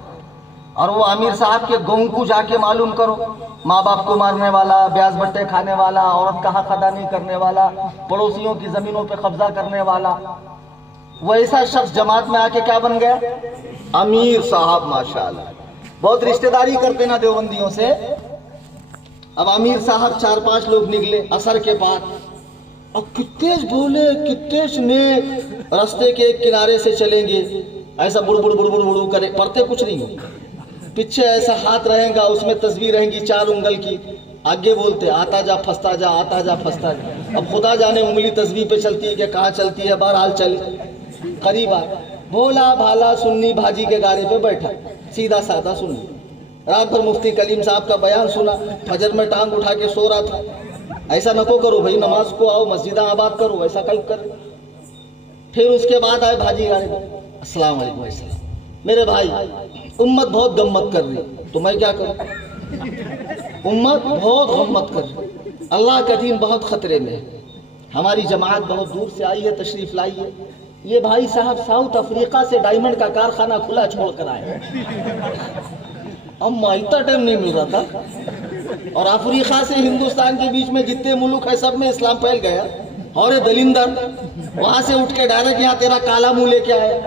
اور وہ امیر صاحب کے گاؤں کو جا کے معلوم کرو، ماں باپ کو مارنے والا، بیاز بٹے کھانے والا، عورت کا حق ادا نہیں کرنے والا، پڑوسیوں کی زمینوں پہ قبضہ کرنے والا. وہ ایسا شخص جماعت میں آ کے کیا بن گیا؟ امیر صاحب ماشاءاللہ. بہت رشتہ داری کرتے نا دیوبندیوں سے. اب امیر صاحب 4 5 لوگ نکلے عصر کے بعد، اور کتنے بولے، کتنے نیک، راستے کے ایک کنارے سے چلیں گے ایسا بڑ بڑ بڑ بڑ بڑ کرے، پڑھتے کچھ نہیں ہو. پیچھے ایسا ہاتھ رہے گا، اس میں تصویر رہیں گی 4 انگل کی. آگے بولتے آتا جا پھنستا جا، آتا جا پھنستا جا. اب خدا جانے انگلی تصویر پہ چلتی ہے کہ کہاں چلتی ہے. بہرحال چل قریب آ، بھولا بھالا سنی بھاجی کے گارے پہ بیٹھا، سیدھا سادہ سنی. رات بھر مفتی کلیم صاحب کا بیان سنا، فجر میں ٹانگ اٹھا کے سو رہا تھا. ایسا نہ کو کرو بھائی، نماز کو آؤ، مسجدہ آباد کرو، ایسا کل کر. پھر اس کے بعد آئے بھاجی گاڑی میں، السلام علیکم. السلام. میرے بھائی امت بہت گمت کر رہی، تو میں کیا کروں؟ امت بہت غمت کر رہی، اللہ کا دین بہت خطرے میں ہے. ہماری جماعت بہت دور سے آئی ہے، تشریف لائی ہے. یہ بھائی صاحب ساؤتھ افریقہ سے ڈائمنڈ کا کارخانہ کھلا چھوڑ کر آئے. اب اتنا ٹائم نہیں مل رہا تھا، اور افریقہ سے ہندوستان کے بیچ میں جتنے ملک ہیں سب میں اسلام پھیل گیا. اور یہ دلندر وہاں سے اٹھ کے ڈائریکٹ یہاں تیرا کالا منہ لے کے آیا.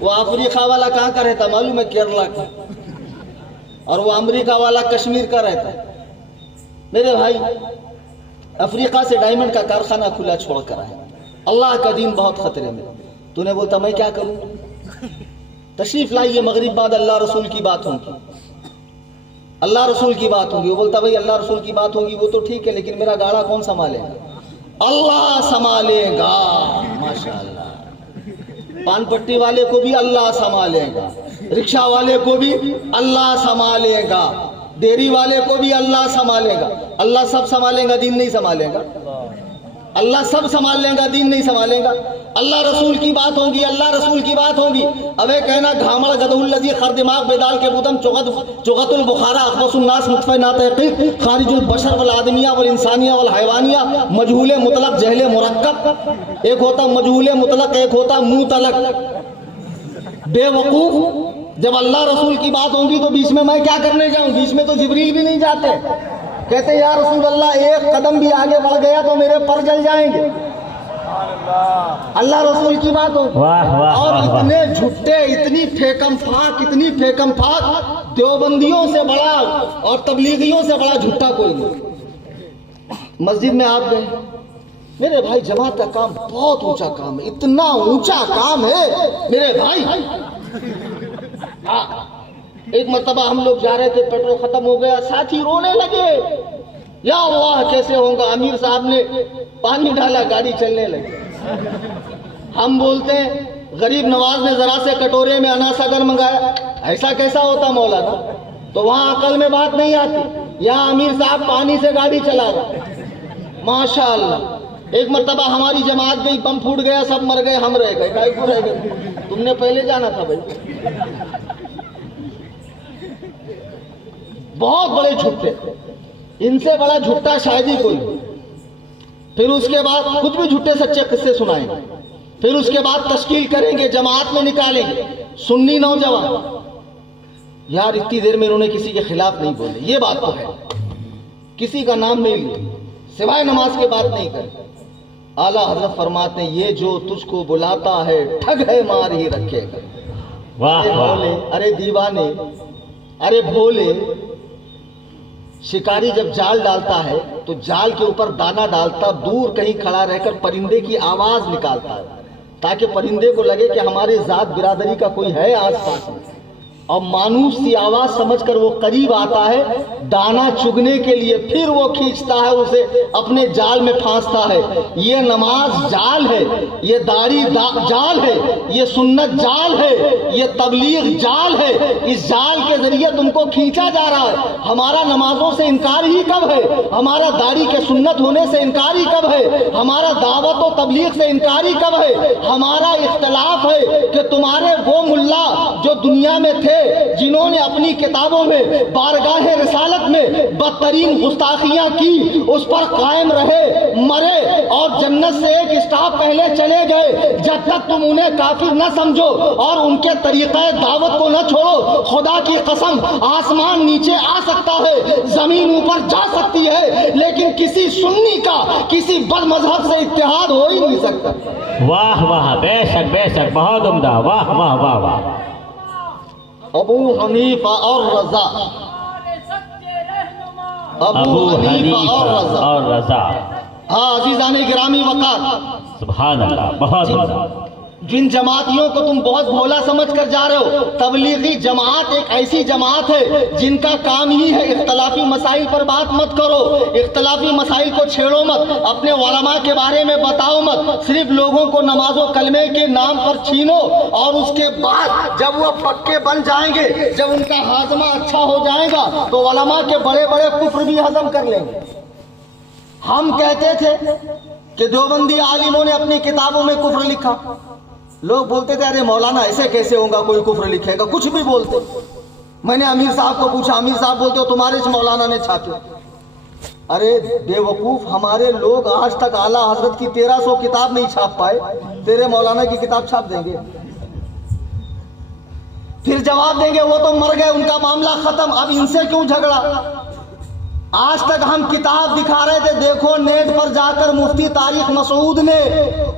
وہ افریقہ والا کہاں کا رہتا معلوم ہے؟ کیرلا کا. اور وہ امریکہ والا کشمیر کا رہتا ہے. میرے بھائی افریقہ سے ڈائمنڈ کا کارخانہ کھلا چھوڑ کر آیا. اللہ کا دین بہت خطرے میں. تو نے بولتا میں کیا کروں؟ تشریف لائیے، مغرب بعد اللہ رسول کی بات ہوگی، اللہ رسول کی بات ہوگی. وہ بولتا بھائی اللہ رسول کی بات ہوگی وہ تو ٹھیک ہے، لیکن میرا گاڑا کون سنبھالے گا؟ اللہ سنبھالے گا ماشاءاللہ. پان پٹی والے کو بھی اللہ سنبھالے گا، رکشہ والے کو بھی اللہ سنبھالے گا، ڈیری والے کو بھی اللہ سنبھالے گا. اللہ سب سنبھالے گا، دین نہیں سنبھالے گا. اللہ سب سنبھال لے گا، دین نہیں سنبھالے گا. اللہ رسول کی بات ہوگی، اللہ رسول کی بات ہوگی. ابے کہنا گھامڑ گدہ الذی خر دماغ بیدال کے بودم چغت البخارا اخبص الناس مطفع ناتحقیق خارج البشر والآدمیہ والانسانیہ والحیوانیہ مجہول مطلق جہل مرکب. ایک ہوتا مجہول مطلق، ایک ہوتا مطلق. بے وقوف. جب اللہ رسول کی بات ہوگی تو بیچ میں کیا کرنے جاؤں؟ بیچ میں تو جبریل بھی نہیں جاتے. کہتے یا رسول اللہ ایک قدم بھی آگے بڑھ گیا تو میرے پر جل جائیں گے. اللہ رسول کی بات ہو. اور اتنے جھٹے، اتنی پھیکم پھاک، اتنی پھیکم پھاک، دیوبندیوں سے بڑا اور تبلیغیوں سے بڑا جھٹا کوئی نہیں. مسجد میں آپ گئے, میرے بھائی جماعت کا کام بہت اونچا کام ہے, اتنا اونچا کام ہے میرے بھائی. ایک مرتبہ ہم لوگ جا رہے تھے, پیٹرول ختم ہو گیا, ساتھی رونے لگے, یا اللہ کیسے ہوگا, امیر صاحب نے پانی ڈالا, گاڑی چلنے لگی. ہم بولتے ہیں غریب نواز نے ذرا سے کٹورے میں اناس اگر منگایا, ایسا کیسا ہوتا مولانا؟ تو وہاں عقل میں بات نہیں آتی. یہاں امیر صاحب پانی سے گاڑی چلا رہا, ماشاء اللہ. ایک مرتبہ ہماری جماعت گئی, بم پھوٹ گیا, سب مر گئے, ہم رہ گئے. کائی کو رہ گئے؟ تم نے پہلے جانا تھا بھائی. بہت بڑے جھٹے, ان سے بڑا جھٹا شاید ہی کوئی. پھر اس کے بعد خود بھی جھوٹے سچے قصے سنائیں گے. پھر اس کے بعد تشکیل کریں گے, جماعت میں نکالیں گے سنی نوجوان. یار اتنی دیر میں انہوں نے کسی کے خلاف نہیں بولے, یہ بات تو ہے, کسی کا نام نہیں لیے, سوائے نماز کے بات نہیں کرے. اعلیٰ حضرت فرماتے ہیں یہ جو تجھ کو بلاتا ہے ٹھگ ہے مار ہی رکھے گا. واہ واہ. ارے دیوانے, ارے بھولے. شکاری جب جال ڈالتا ہے تو جال کے اوپر دانا ڈالتا, دور کہیں کھڑا رہ کر پرندے کی آواز نکالتا ہے تاکہ پرندے کو لگے کہ ہمارے ذات برادری کا کوئی ہے آس پاس میں, اور مانوس سی آواز سمجھ کر وہ قریب آتا ہے دانا چگنے کے لیے, پھر وہ کھینچتا ہے اسے اپنے جال میں پھانستا ہے. یہ نماز جال ہے, یہ داڑھی جال ہے, یہ سنت جال ہے, یہ تبلیغ جال ہے. اس جال کے ذریعے تم کو کھینچا جا رہا ہے. ہمارا نمازوں سے انکار ہی کب ہے؟ ہمارا داڑھی کے سنت ہونے سے انکار ہی کب ہے؟ ہمارا دعوت و تبلیغ سے انکار ہی کب ہے؟ ہمارا اختلاف ہے کہ تمہارے وہ ملا جو دنیا میں تھے, جنہوں نے اپنی کتابوں میں بارگاہ رسالت میں بدترین گستاخیاں کی, اس پر قائم رہے, مرے, اور جنت سے ایک اسٹاپ پہلے چلے گئے. جب تک تم انہیں کافر نہ سمجھو اور ان کے طریقہ دعوت کو نہ چھوڑو, خدا کی قسم آسمان نیچے آ سکتا ہے, زمین اوپر جا سکتی ہے, لیکن کسی سنی کا کسی بد مذہب سے اتحاد ہو ہی نہیں سکتا. واہ واہ, بے شک بے شک, بہت عمدہ. واہ واہ واہ واہ. ابو حنیفہ اور رضا, ابو حنیفہ اور رضا. ہاں عزیزان گرامی وقار, سبحان اللہ, بہت عمدہ. جن جماعتیوں کو تم بہت بھولا سمجھ کر جا رہے ہو, تبلیغی جماعت ایک ایسی جماعت ہے جن کا کام ہی ہے اختلافی مسائل پر بات مت کرو, اختلافی مسائل کو چھیڑو مت, اپنے علماء کے بارے میں بتاؤ مت, صرف لوگوں کو نماز و کلمے کے نام پر چھینو, اور اس کے بعد جب وہ پکے بن جائیں گے, جب ان کا ہاضمہ اچھا ہو جائے گا, تو علماء کے بڑے بڑے کفر بھی ہضم کر لیں گے. ہم کہتے تھے کہ دیوبندی عالموں نے اپنی کتابوں میں کفر لکھا. لوگ بولتے تھے ارے مولانا ایسے کیسے ہوگا, کوئی کفر لکھے گا, کچھ بھی بولتے. میں نے امیر صاحب کو پوچھا, امیر صاحب بولتے ہو تمہارے اس مولانا نے چھاپے. ارے بے وقوف, ہمارے لوگ آج تک اعلیٰ حضرت کی 1300 کتاب نہیں چھاپ پائے, تیرے مولانا کی کتاب چھاپ دیں گے؟ پھر جواب دیں گے وہ تو مر گئے, ان کا معاملہ ختم, اب ان سے کیوں جھگڑا؟ آج تک ہم کتاب دکھا رہے تھے, دیکھو نیٹ پر جا کر مفتی طارق مسعود نے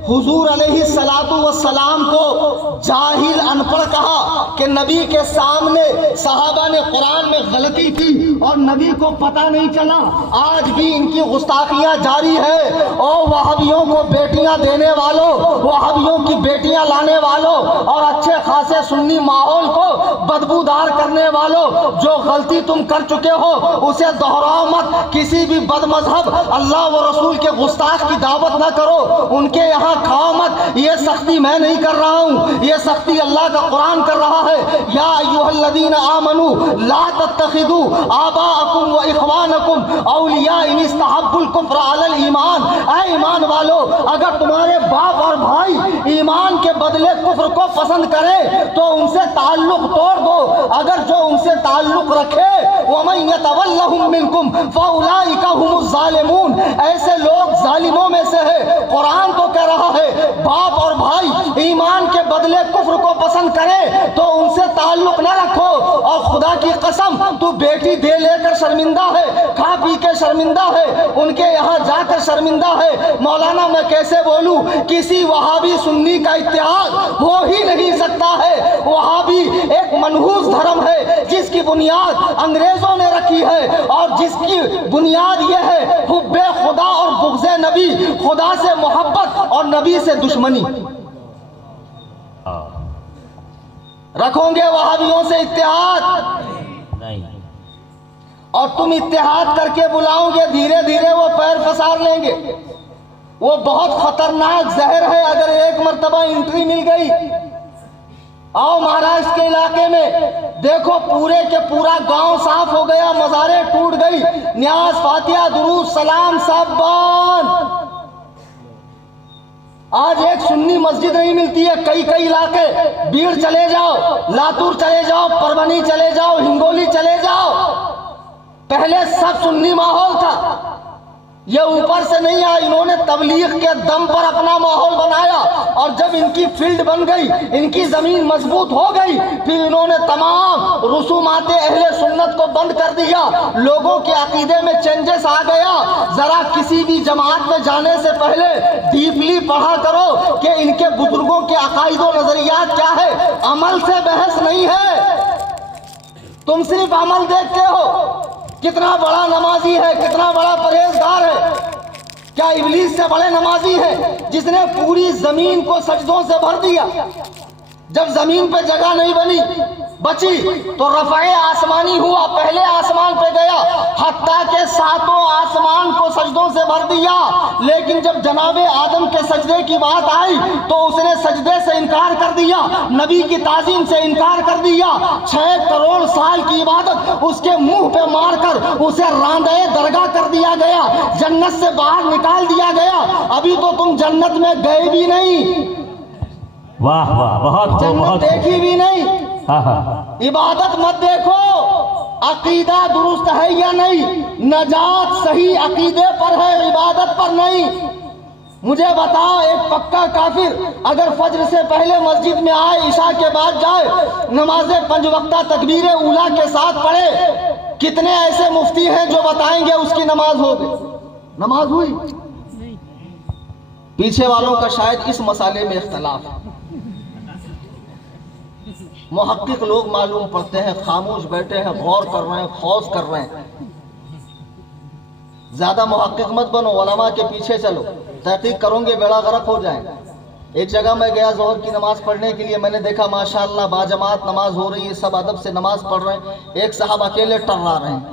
حضور علیہ السلام کو جاہل ان پڑھ کہا کہ نبی کے سامنے صحابہ نے قرآن میں غلطی کی اور نبی کو پتہ نہیں چلا. آج بھی ان کی گستاخیاں جاری ہے. اور وہابیوں کو بیٹیاں دینے والوں, وہابیوں کی بیٹیاں لانے والوں, اور اچھے خاصے سنی ماحول کو بدبودار کرنے والوں, جو غلطی تم کر چکے ہو اسے دہراؤ مت. کسی بھی بد مذہب اللہ و رسول کے گستاخ کی دعوت نہ کرو, ان کے یہاں کھاؤ مت. یہ سختی میں نہیں کر رہا ہوں, یہ سختی اللہ کا قرآن کر رہا ہے. یا ایھا الذین آمنوا لا تتخذوا آباءکم و اخوانکم اولیاء ان استحبوا الکفر علی الایمان. اے ایمان والو, اگر تمہارے باپ اور بھائی ایمان کے بدلے کفر کو پسند کرے تو ان سے تعلق توڑ دو. اگر جو ان سے تعلق رکھے, ومن یتولہم منکم فاولئک هم الظالمون, ایسے لوگ ظالموں میں سے ہے. قرآن تو کہہ رہا ہے باپ اور بھائی ایمان کے بدلے کفر کو پسند کرے تو ان سے تعلق نہ رکھو، اور خدا کی قسم تو بیٹی دے لے کر شرمندہ ہے، کھا پی کے شرمندہ ہے، ان کے یہاں جا کر شرمندہ ہے۔ مولانا میں کیسے بولوں، کسی وہابی سنی کا اتحاد ہو ہی نہیں سکتا ہے۔ وہابی ایک منحوس دھرم ہے جس کی بنیاد انگریزوں نے رکھی ہے، اور جس کی بنیاد یہ ہے حب خدا اور بغض نبی، خدا سے محبت اور نبی سے دشمنی۔ رکھو گے وہابیوں سے اتحاد؟ نہیں۔ اور تم اتحاد کر کے بلاؤ گے، دھیرے دھیرے وہ پیر پسار لیں گے۔ وہ بہت خطرناک زہر ہے، اگر ایک مرتبہ انٹری مل گئی۔ آؤ مہاراشٹر کے علاقے میں دیکھو، پورے کے پورا گاؤں صاف ہو گیا، مزاریں ٹوٹ گئی، نیاز فاتحہ درود سلام سب بند۔ آج ایک سنی مسجد نہیں ملتی ہے، کئی علاقے، بیڑ چلے جاؤ، لاتور چلے جاؤ، پربھنی چلے جاؤ، ہنگولی چلے جاؤ، پہلے سب سنی ماحول تھا۔ یہ اوپر سے نہیں آیا، انہوں نے تبلیغ کے دم پر اپنا ماحول بنایا، اور جب ان کی فیلڈ بن گئی، ان کی زمین مضبوط ہو گئی، پھر انہوں نے تمام رسومات اہل سنت کو بند کر دیا۔ لوگوں کے عقیدے میں چینجز آ گیا۔ ذرا کسی بھی جماعت میں جانے سے پہلے ڈیپلی پڑھا کرو کہ ان کے بزرگوں کے عقائد و نظریات کیا ہے۔ عمل سے بحث نہیں ہے، تم صرف عمل دیکھتے ہو، کتنا بڑا نمازی ہے، کتنا بڑا پرہیزگار ہے۔ کیا ابلیس سے بڑے نمازی ہے جس نے پوری زمین کو سجدوں سے بھر دیا؟ جب زمین پہ جگہ نہیں بچی تو رفع آسمانی ہوا، پہلے آسمان پہ گیا، حتیٰ کہ ساتوں آسمان کو سجدوں سے بھر دیا۔ لیکن جب جناب آدم کے سجدے کی بات آئی تو اس نے سجدے سے انکار کر دیا، نبی کی تعظیم سے انکار کر دیا۔ 6 کروڑ سال کی عبادت اس کے منہ پہ مار کر اسے راندے درگاہ کر دیا گیا، جنت سے باہر نکال دیا گیا۔ ابھی تو تم جنت میں گئے بھی نہیں، واہ واہ، بہت جنت دیکھی بھی نہیں۔ عبادت مت دیکھو، عقیدہ درست ہے یا نہیں، نجات صحیح عقیدے پر ہے، عبادت پر نہیں۔ مجھے بتاؤ، ایک پکا کافر اگر فجر سے پہلے مسجد میں آئے، عشاء کے بعد جائے، نماز 5 وقتہ تکبیر اولیٰ کے ساتھ پڑھے، کتنے ایسے مفتی ہیں جو بتائیں گے اس کی نماز ہو گئی؟ نماز ہوئی؟ پیچھے والوں کا شاید اس مسئلے میں اختلاف ہے۔ محقق لوگ معلوم پڑتے ہیں، خاموش بیٹھے ہیں، غور کر رہے ہیں، خوض کر رہے ہیں۔ زیادہ محقق مت بنو، علماء کے پیچھے چلو، تحقیق کرو گے بیڑا غرق ہو جائیں۔ ایک جگہ میں گیا ظہر کی نماز پڑھنے کے لیے، میں نے دیکھا ماشاءاللہ باجماعت نماز ہو رہی ہے، سب ادب سے نماز پڑھ رہے ہیں، ایک صاحب اکیلے ٹرا رہے ہیں۔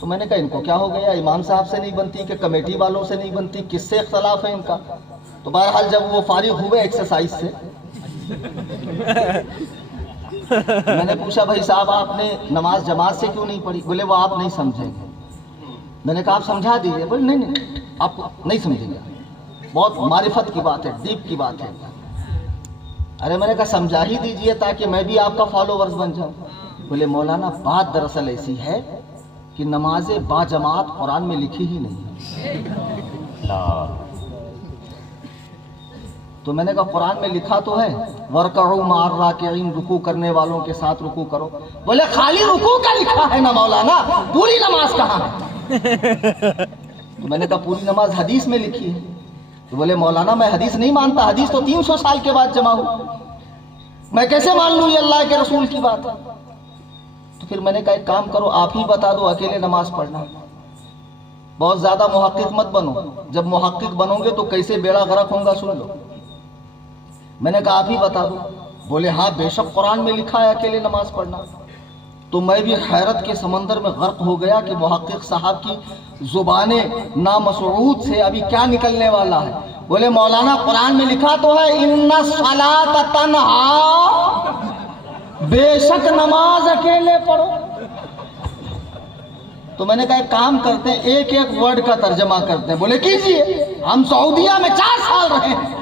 تو میں نے کہا ان کو کیا ہو گیا، امام صاحب سے نہیں بنتی کہ کمیٹی والوں سے نہیں بنتی، کس سے اختلاف ہے ان کا؟ تو بہرحال جب وہ فارغ ہوئے ایکسرسائز سے، میں نے پوچھا بھائی صاحب آپ نے نماز جماعت سے کیوں نہیں پڑھی؟ بولے وہ آپ نہیں سمجھیں گے۔ میں نے کہا آپ سمجھا دیجئے۔ بولے نہیں آپ نہیں سمجھیں گے، بہت معرفت کی بات ہے، ڈیپ کی بات ہے۔ ارے میں نے کہا سمجھا ہی دیجئے تاکہ میں بھی آپ کا فالوورز بن جاؤں۔ بولے مولانا بات دراصل ایسی ہے کہ نماز با جماعت قرآن میں لکھی ہی نہیں ہے۔ تو میں نے کہا قرآن میں لکھا تو ہے وَرْكَعُوا مَعَ الرَّاكِعِينَ، رکوع کرنے والوں کے ساتھ رکوع کرو۔ بولے خالی رکوع کا لکھا ہے نا مولانا، پوری نماز کہاں ہے؟ تو میں نے کہا پوری نماز حدیث میں لکھی ہے۔ تو بولے مولانا میں حدیث نہیں مانتا، حدیث تو 300 سال کے بعد جمع ہوئی، میں کیسے مان لوں یہ اللہ کے رسول کی بات ہے؟ تو پھر میں نے کہا ایک کام کرو، آپ ہی بتا دو اکیلے نماز پڑھنا، بہت زیادہ محقق مت بنو، جب محقق بنو گے تو کیسے بیڑا غرق ہوگا سن لو۔ میں نے کہا آپ ہی بتا دو۔ بولے ہاں بے شک قرآن میں لکھا ہے اکیلے نماز پڑھنا۔ تو میں بھی حیرت کے سمندر میں غرق ہو گیا کہ محقق صاحب کی زبان نامسعود سے ابھی کیا نکلنے والا ہے۔ بولے مولانا قرآن میں لکھا تو ہے ان الصلاۃ تنہا، بے شک نماز اکیلے پڑھو۔ تو میں نے کہا ایک کام کرتے ہیں، ایک ایک ورڈ کا ترجمہ کرتے ہیں۔ بولے کیجئے، ہم سعودیہ میں 4 سال رہے ہیں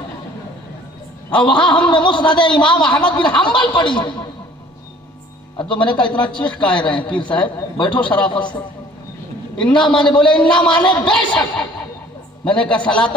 اور وہاں ہم نے مسند امام احمد بن حنبل پڑھی ہے۔ تو میں نے کہا اتنا چیخ کائے رہے ہیں پیر صاحب، بیٹھو شرافت سے۔ انا مانے، بولے انا مانے بے شک۔ میں نے کہا صلاۃ